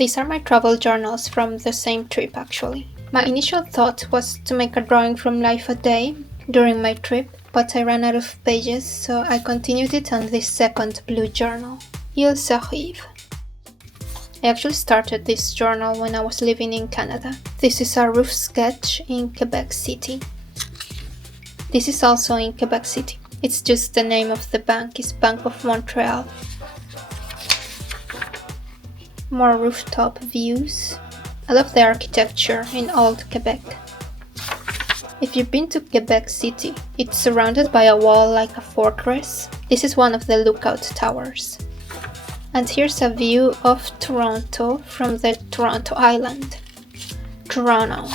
These are my travel journals from the same trip actually. My initial thought was to make a drawing from life a day during my trip, but I ran out of pages, so I continued it on this second blue journal. Ils arrivent. I actually started this journal when I was living in Canada. This is a roof sketch in Quebec City. This is also in Quebec City. It's just the name of the bank is Bank of Montreal. More rooftop views. I love the architecture in old Quebec. If you've been to Quebec City, it's surrounded by a wall like a fortress. This is one of the lookout towers. And here's a view of Toronto from the Toronto Island. Toronto.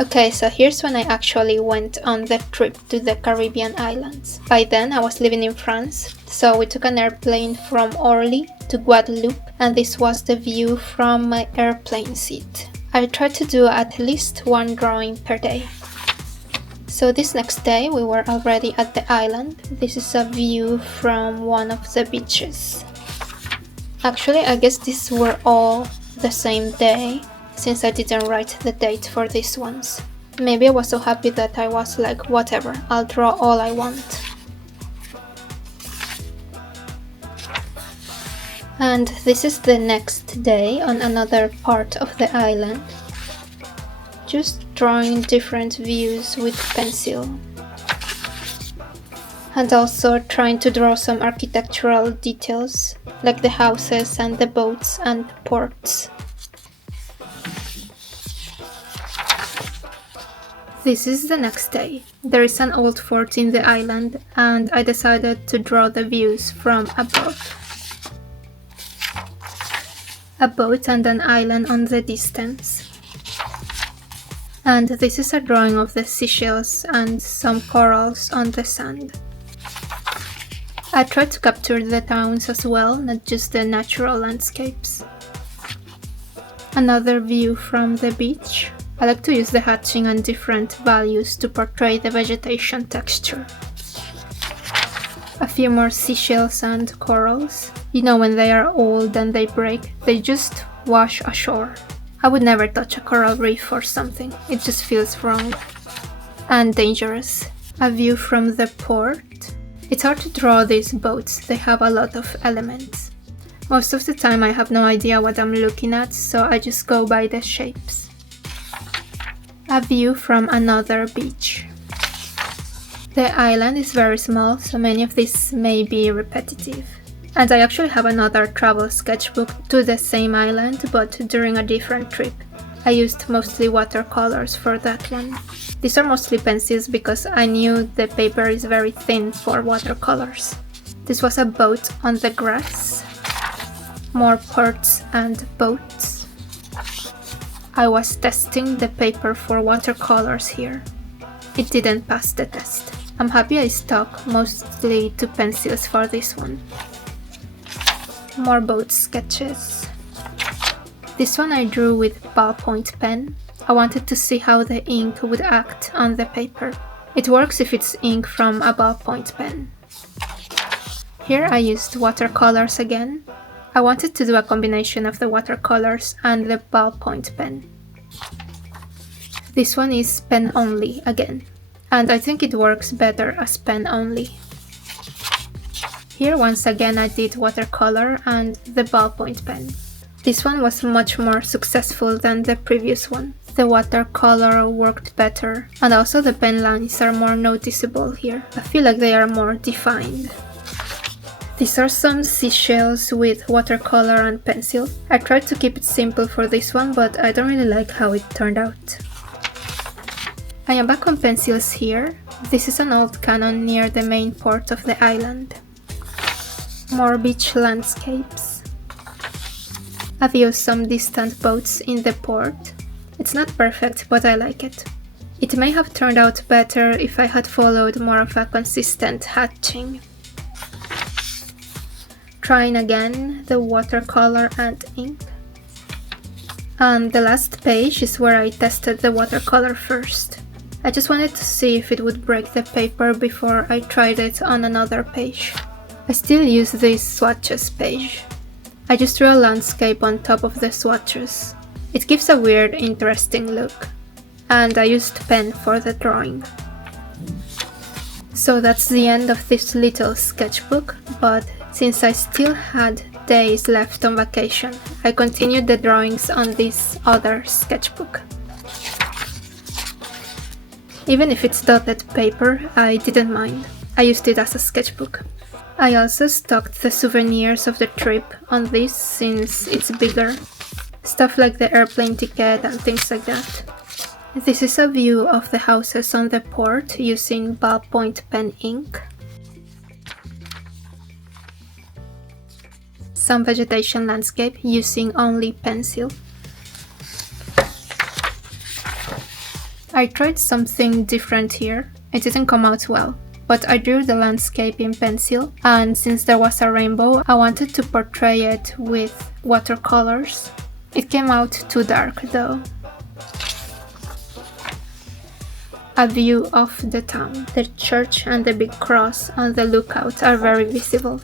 Okay, so here's when I actually went on the trip to the Caribbean islands. By then I was living in France, so we took an airplane from Orly to Guadeloupe, and this was the view from my airplane seat. I tried to do at least one drawing per day. So this next day we were already at the island. This is a view from one of the beaches. Actually, I guess these were all the same day, since I didn't write the date for these ones. Maybe I was so happy that I was like, whatever, I'll draw all I want. And this is the next day on another part of the island. Just drawing different views with pencil. And also trying to draw some architectural details, like the houses and the boats and the ports. This is the next day. There is an old fort in the island, and I decided to draw the views from above. A boat and an island on the distance. And this is a drawing of the seashells and some corals on the sand. I tried to capture the towns as well, not just the natural landscapes. Another view from the beach. I like to use the hatching and different values to portray the vegetation texture. A few more seashells and corals. You know, when they are old and they break, they just wash ashore. I would never touch a coral reef or something, it just feels wrong. And dangerous. A view from the port. It's hard to draw these boats, they have a lot of elements. Most of the time I have no idea what I'm looking at, so I just go by the shapes. A view from another beach. The island is very small, so many of these may be repetitive. And I actually have another travel sketchbook to the same island, but during a different trip. I used mostly watercolors for that one. These are mostly pencils because I knew the paper is very thin for watercolors. This was a boat on the grass. More ports and boats. I was testing the paper for watercolors here. It didn't pass the test. I'm happy I stuck mostly to pencils for this one. More boat sketches. This one I drew with ballpoint pen. I wanted to see how the ink would act on the paper. It works if it's ink from a ballpoint pen. Here I used watercolors again. I wanted to do a combination of the watercolors and the ballpoint pen. This one is pen only again, and I think it works better as pen only. Here once again I did watercolor and the ballpoint pen. This one was much more successful than the previous one. The watercolor worked better, and also the pen lines are more noticeable here. I feel like they are more defined. These are some seashells with watercolor and pencil. I tried to keep it simple for this one, but I don't really like how it turned out. I am back on pencils here. This is an old cannon near the main port of the island. More beach landscapes. A view of some distant boats in the port. It's not perfect, but I like it. It may have turned out better if I had followed more of a consistent hatching. Trying again the watercolor and ink. And the last page is where I tested the watercolor first. I just wanted to see if it would break the paper before I tried it on another page. I still use this swatches page. I just drew a landscape on top of the swatches. It gives a weird, interesting look. And I used pen for the drawing. So that's the end of this little sketchbook, but since I still had days left on vacation, I continued the drawings on this other sketchbook. Even if it's dotted paper, I didn't mind. I used it as a sketchbook. I also stocked the souvenirs of the trip on this since it's bigger. Stuff like the airplane ticket and things like that. This is a view of the houses on the port using ballpoint pen ink. Some vegetation landscape using only pencil. I tried something different here. It didn't come out well. But I drew the landscape in pencil, and since there was a rainbow, I wanted to portray it with watercolors. It came out too dark though. A view of the town. The church and the big cross on the lookout are very visible.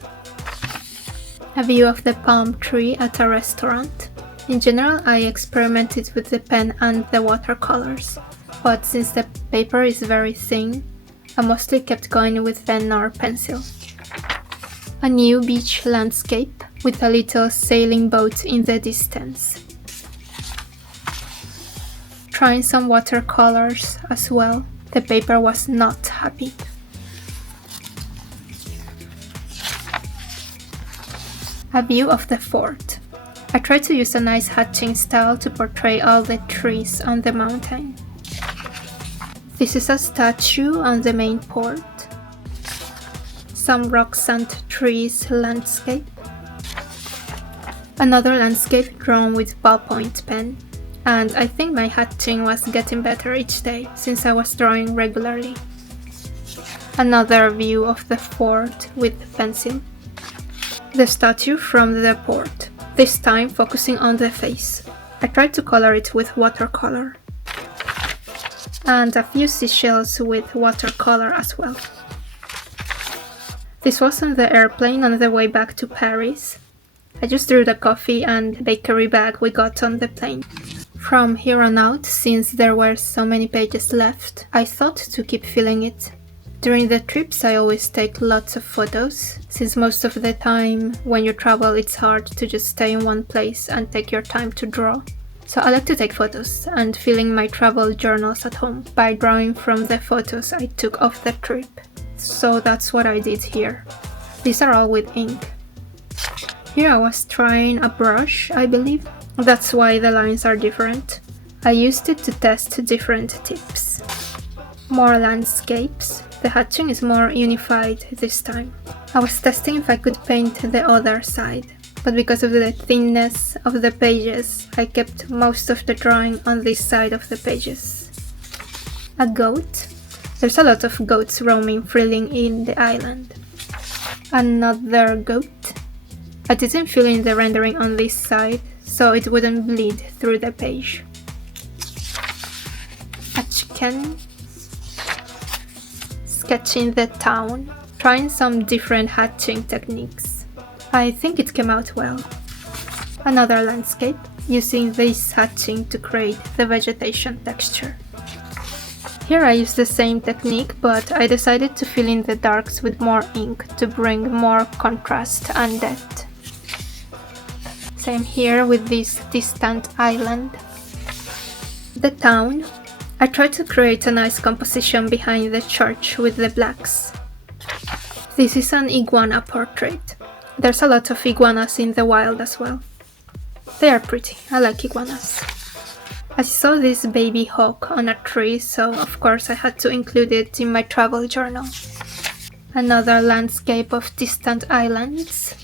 A view of the palm tree at a restaurant. In general, I experimented with the pen and the watercolors, but since the paper is very thin, I mostly kept going with pen or pencil. A new beach landscape with a little sailing boat in the distance. Trying some watercolors as well. The paper was not happy. A view of the fort. I tried to use a nice hatching style to portray all the trees on the mountain. This is a statue on the main port. Some rocks and trees landscape. Another landscape drawn with ballpoint pen. And I think my hatching was getting better each day since I was drawing regularly. Another view of the fort with pencil. The statue from the port, this time focusing on the face. I tried to color it with watercolor. And a few seashells with watercolor as well. This was on the airplane on the way back to Paris. I just drew the coffee and bakery bag we got on the plane. From here on out, since there were so many pages left, I thought to keep filling it. During the trips I always take lots of photos, since most of the time when you travel it's hard to just stay in one place and take your time to draw. So I like to take photos and filling my travel journals at home by drawing from the photos I took of the trip. So that's what I did here. These are all with ink. Here I was trying a brush, I believe. That's why the lines are different. I used it to test different tips. More landscapes. The hatching is more unified this time. I was testing if I could paint the other side, but because of the thinness of the pages, I kept most of the drawing on this side of the pages. A goat. There's a lot of goats roaming freely in the island. Another goat. I didn't fill in the rendering on this side, so it wouldn't bleed through the page. A chicken. Sketching the town. Trying some different hatching techniques. I think it came out well. Another landscape, using this hatching to create the vegetation texture. Here I used the same technique, but I decided to fill in the darks with more ink to bring more contrast and depth. Same here with this distant island. The town. I tried to create a nice composition behind the church with the blacks. This is an iguana portrait. There's a lot of iguanas in the wild as well. They are pretty, I like iguanas. I saw this baby hawk on a tree, so of course I had to include it in my travel journal. Another landscape of distant islands.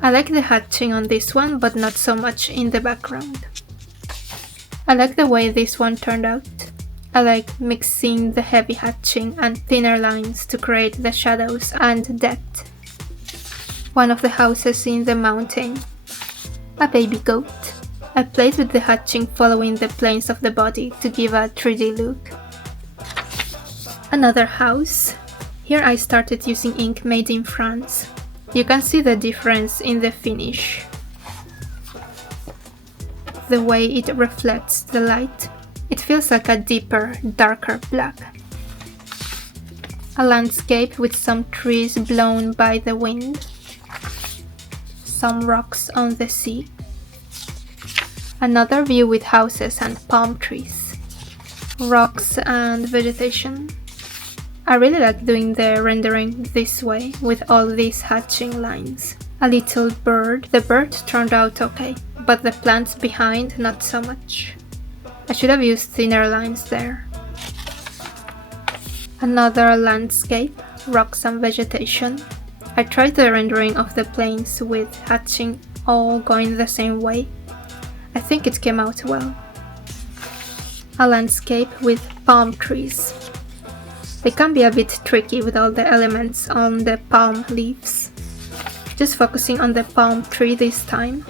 I like the hatching on this one, but not so much in the background. I like the way this one turned out. I like mixing the heavy hatching and thinner lines to create the shadows and depth. One of the houses in the mountain. A baby goat. I played with the hatching following the planes of the body to give a 3D look. Another house. Here I started using ink made in France. You can see the difference in the finish. The way it reflects the light. It feels like a deeper, darker black. A landscape with some trees blown by the wind. Some rocks on the sea. Another view with houses and palm trees. Rocks and vegetation. I really like doing the rendering this way with all these hatching lines. A little bird. The bird turned out okay, but the plants behind not so much. I should have used thinner lines there. Another landscape, rocks and vegetation. I tried the rendering of the planes with hatching all going the same way. I think it came out well. A landscape with palm trees. They can be a bit tricky with all the elements on the palm leaves. Just focusing on the palm tree this time.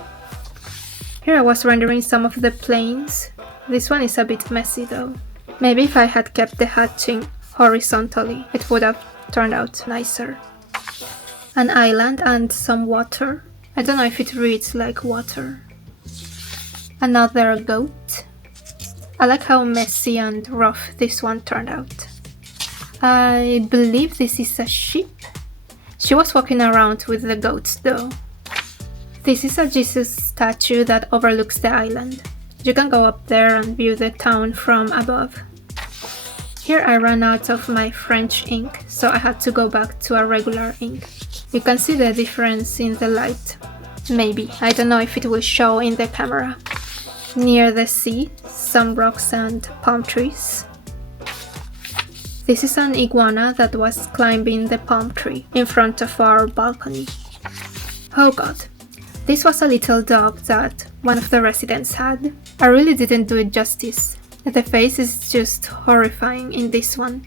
Here I was rendering some of the planes. This one is a bit messy though. Maybe if I had kept the hatching horizontally, it would have turned out nicer. An island and some water. I don't know if it reads like water. Another goat. I like how messy and rough this one turned out. I believe this is a sheep. She was walking around with the goats though. This is a Jesus statue that overlooks the island. You can go up there and view the town from above. Here I ran out of my French ink, so I had to go back to a regular ink. You can see the difference in the light. Maybe, I don't know if it will show in the camera. Near the sea, some rocks and palm trees. This is an iguana that was climbing the palm tree in front of our balcony. Oh god, this was a little dog that one of the residents had. I really didn't do it justice. The face is just horrifying in this one,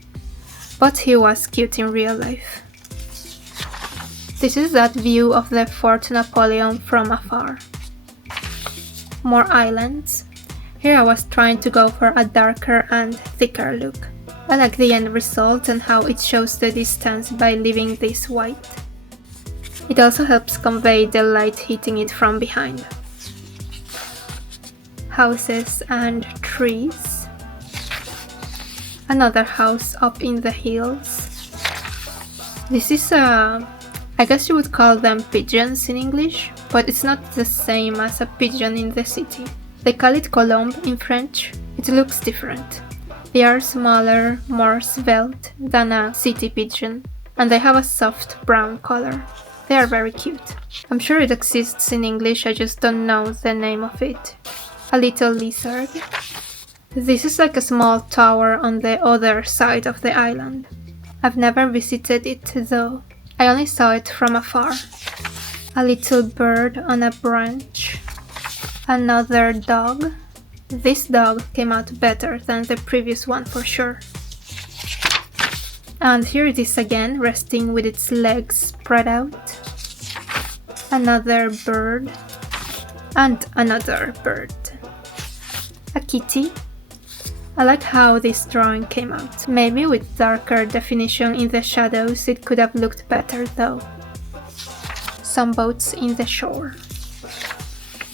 but he was cute in real life. This is that view of the Fort Napoleon from afar. More islands. Here I was trying to go for a darker and thicker look. I like the end result and how it shows the distance by leaving this white. It also helps convey the light hitting it from behind. Houses and trees. Another house up in the hills. This is I guess you would call them pigeons in English, but it's not the same as a pigeon in the city. They call it colombe in French. It looks different. They are smaller, more svelte than a city pigeon, and they have a soft brown color. They are very cute. I'm sure it exists in English, I just don't know the name of it. A little lizard. This is like a small tower on the other side of the island. I've never visited it though. I only saw it from afar. A little bird on a branch. Another dog. This dog came out better than the previous one for sure. And here it is again, resting with its legs spread out. Another bird. And another bird. A kitty. I like how this drawing came out. Maybe with darker definition in the shadows it could have looked better though. Some boats in the shore.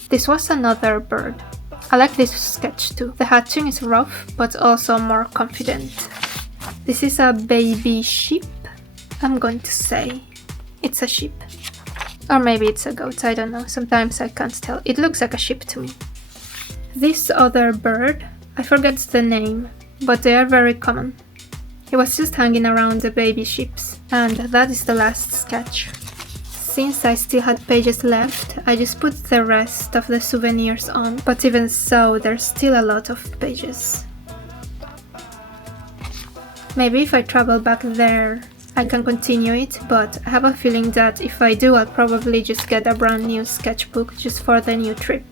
This was another bird. I like this sketch too. The hatching is rough but also more confident. This is a baby sheep. I'm going to say it's a sheep. Or maybe it's a goat, I don't know. Sometimes I can't tell. It looks like a sheep to me. This other bird, I forget the name, but they are very common. He was just hanging around the baby sheeps, and that is the last sketch. Since I still had pages left, I just put the rest of the souvenirs on, but even so, there's still a lot of pages. Maybe if I travel back there, I can continue it, but I have a feeling that if I do, I'll probably just get a brand new sketchbook just for the new trip.